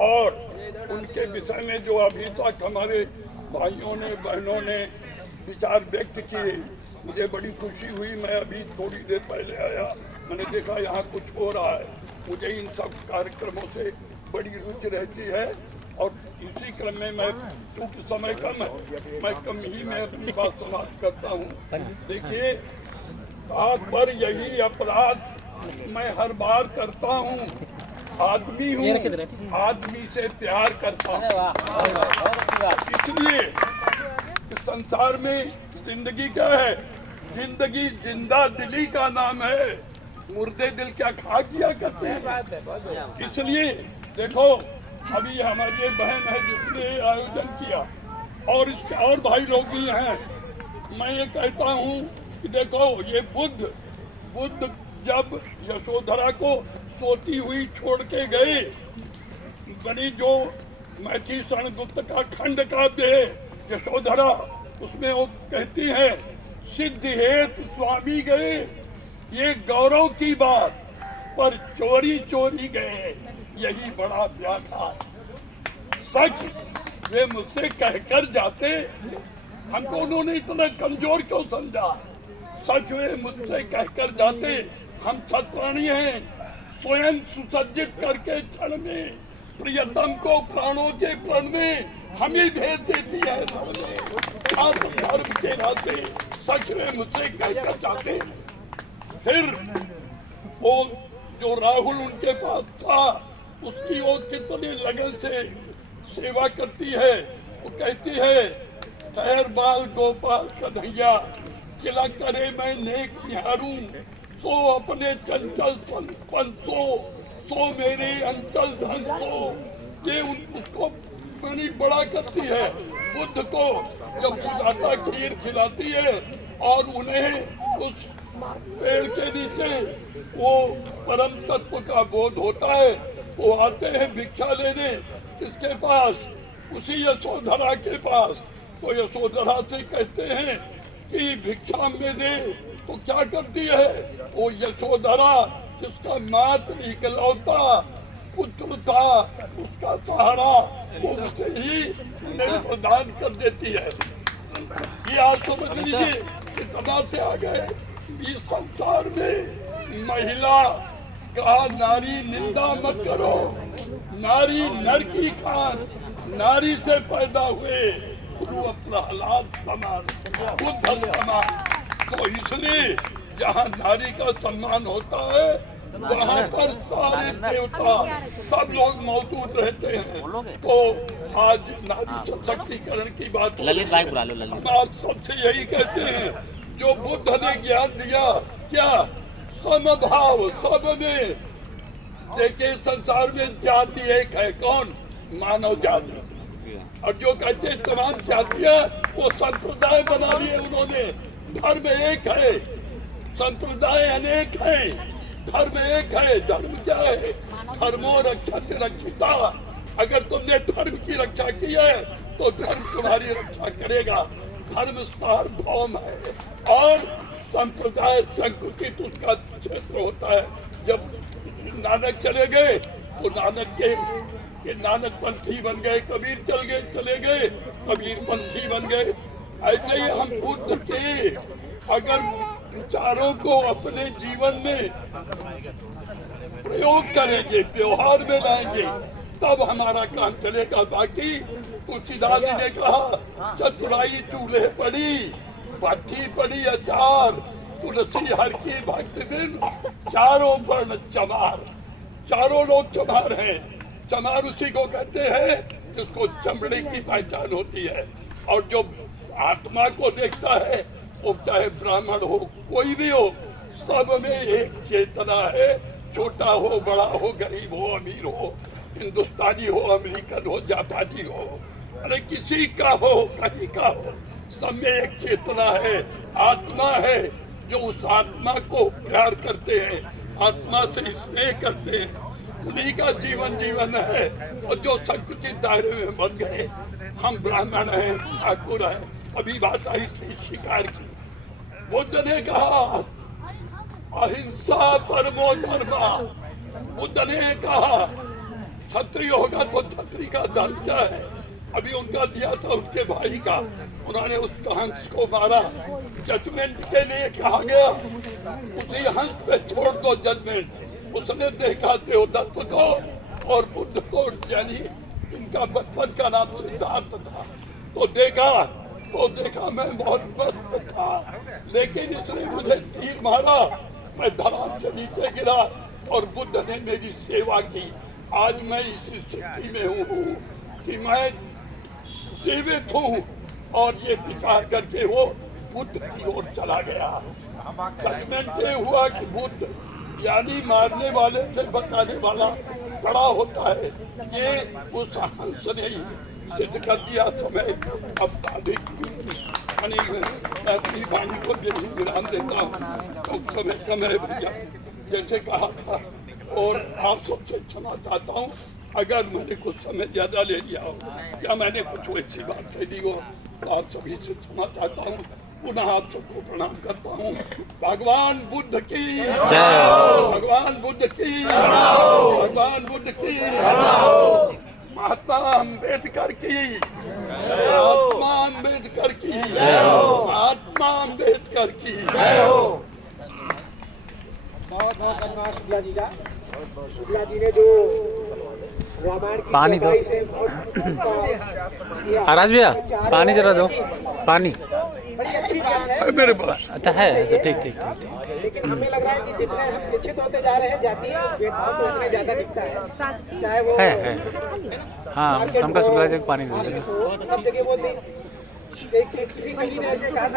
और उनके विषय में जो अभी तक हमारे भाइयों ने बहनों ने विचार व्यक्त किए, मुझे बड़ी खुशी हुई। मैं अभी थोड़ी देर पहले आया, मैंने देखा यहाँ कुछ हो रहा है। मुझे इन सब कार्यक्रमों से बड़ी रुचि रहती है और इसी क्रम में मैं, क्योंकि समय कम है, मैं कम ही में अपनी बात समाप्त करता हूँ। देखिए, बात पर यही अपराध मैं हर बार करता हूँ। आदमी हूँ, आदमी से प्यार करता हूँ। इसलिए इस संसार में जिंदगी क्या है? जिंदगी जिंदा दिली का नाम है। मुर्दे दिल क्या खा किया करते हैं। इसलिए देखो, अभी हमारी एक बहन है जिसने आयोजन किया और इसके और भाई लोग भी हैं। मैं ये कहता हूँ कि देखो, ये बुद्ध जब यशोधरा को सोती हुई छोड़ के गए, बनी जो मैथी गुप्त का खंड काव्य है यशोधरा, उसमें वो कहती है, सिद्ध हेतु स्वामी गए, ये गौरव की बात, पर चोरी चोरी गए, यही बड़ा व्याघात। सच वे मुझसे कहकर जाते, हमको उन्होंने इतना कमजोर क्यों समझा? सच वे मुझसे कहकर जाते, हम सतराणी हैं, स्वयं सुसज्जित करके क्षण में प्रियतम को प्राणों के प्रण में हम ही भेज देती है। धर्म के नाते सच में मुझसे कहकर जाते। फिर वो जो राहुल उनके पास था, उसकी वो कितने लगन से सेवा करती है। वो कहती है, खैर बाल गोपाल कन्हैया, किला करे मैं नेक निहारूं, सो अपने चंचल पंचो, सो मेरे अंचल धन सो। ये उसको मानी बड़ा करती है। बुद्ध को जब सुजाता खीर खिलाती है और उन्हें उस पेड़ के नीचे वो परम तत्व का बोध होता है, वो आते हैं भिक्षा लेने किसके पास? उसी यशोधरा के पास। तो यशोधरा से कहते हैं कि भिक्षा में दे, तो क्या करती है वो यशोधरा, जिसका मात्र इकलौता पुत्र था, उसका सहारा वो उसे ही प्रदान कर देती है। ये आप समझ लीजिए कि तबाते आ गए इस संसार में। महिला का नारी निंदा मत करो, नारी नर की खान, नारी से पैदा हुए गुरु प्रहलाद समान, बुद्ध समान। तो इसलिए जहाँ नारी का सम्मान होता है, वहाँ पर सारे देवता सब लोग मौजूद रहते हैं। तो आज नारी सशक्तिकरण की बात, ललित भाई बुला लो। ललित हम आज सबसे यही कहते हैं, जो बुद्ध ने ज्ञान दिया, क्या समभाव सब में। देखिए, संसार में जाति एक है, कौन? मानव जाति। और जो कहते हैं तमाम जातियां, वो संप्रदाय बना लिए उन्होंने। धर्म एक है, संप्रदाय अनेक है, धर्म एक है। धर्म क्या है? धर्मो रक्षित रक्षिता। अगर तुमने धर्म की रक्षा की है तो धर्म तुम्हारी रक्षा करेगा। धर्म सार्वभौम है और संप्रदाय संकुचित उसका क्षेत्र होता है। जब नानक चले गए तो नानक पंथी बन गए, कबीर चले गए, कबीर पंथी बन गए। ऐसे ही हम बुद्ध के अगर विचारों को अपने जीवन में प्रयोग करेंगे, व्यवहार में लाएंगे, तब हमारा काम चलेगा। बाकी तुलसीदास जी ने कहा, चतुराई चूल्हे पड़ी, भट्टी पड़ी अचार, तुलसी हर की भक्ति बिन चारों वर्ण चमार। चारों लोग चमार हैं। चमार उसी को कहते हैं जिसको चमड़े की पहचान होती है। और जो आत्मा को देखता है, वो चाहे ब्राह्मण हो, कोई भी हो, सब में एक चेतना है। छोटा हो, बड़ा हो, गरीब हो, अमीर हो, हिंदुस्तानी हो, अमेरिकन हो, जापानी हो, अरे किसी का हो, कहीं का हो, सब में एक चेतना है, आत्मा है। जो उस आत्मा को प्यार करते हैं, आत्मा से स्नेह करते हैं, उन्हीं का जीवन है। और जो संकुचित दायरे में बन गए, हम ब्राह्मण हैं, ठाकुर हैं। अभी बात आई थी शिकार की। बुद्ध ने कहा, अहिंसा परमो धर्मा। बुद्ध ने कहा छत्री होगा तो छत्री का दर्जा है। अभी उनका दिया था उनके भाई का, उन्होंने उस हंस को मारा, जजमेंट के लिए कहा गया उसी हंस पे छोड़ दो जजमेंट। उसने देखा देवदत्त को और बुद्ध को, यानी इनका बचपन का नाम सिद्धार्थ था, तो देखा मैं बहुत मस्त था, लेकिन इसने मुझे तीर मारा, मैं धड़ाम से नीचे गिरा और बुद्ध ने मेरी सेवा की। आज मैं इस स्थिति में हूँ कि मैं जीवित हूँ, और ये विचार करके वो बुद्ध की ओर चला गया। जजमेंट ये हुआ कि बुद्ध यानी मारने वाले से बचाने वाला खड़ा होता है। ये उस हंस ने ही सिद्ध कर दिया। समय अब अधिक मैं अपनी वाणी को यही विराम देता हूँ, तो समय कम है भैया, जैसे कहा था, और आप सबसे क्षमा चाहता हूँ अगर मैंने कुछ समय ज्यादा ले लिया हो या मैंने कुछ वैसी बात कह दी हो, तो आप सभी से क्षमा चाहता हूँ। पुनः आप सबको प्रणाम करता हूँ। भगवान बुद्ध की जय, भगवान बुद्ध की, भगवान बुद्ध की, महात्मा अम्बेडकर की, महात्मा अम्बेडकर की, महात्मा अम्बेडकर की। बहुत बहुत धन्यवाद शुक्ला जी का। शुक्ला जी ने जो रामायण की पानी दो। आराज भैया पानी जरा दो, पानी बड़ी अच्छी बात है मेरे पास। अच्छा है, अच्छा ठीक ठीक ठीक। लेकिन हमें लग रहा है कि जितने हम शिक्षित होते जा रहे हैं, जातीय भेदभाव तो उतने ज्यादा दिखता है, चाहे वो है हाँ, हमका शुक्ला जी को पानी दो। सब जगह वो किसी कवि ने ऐसे कहा था।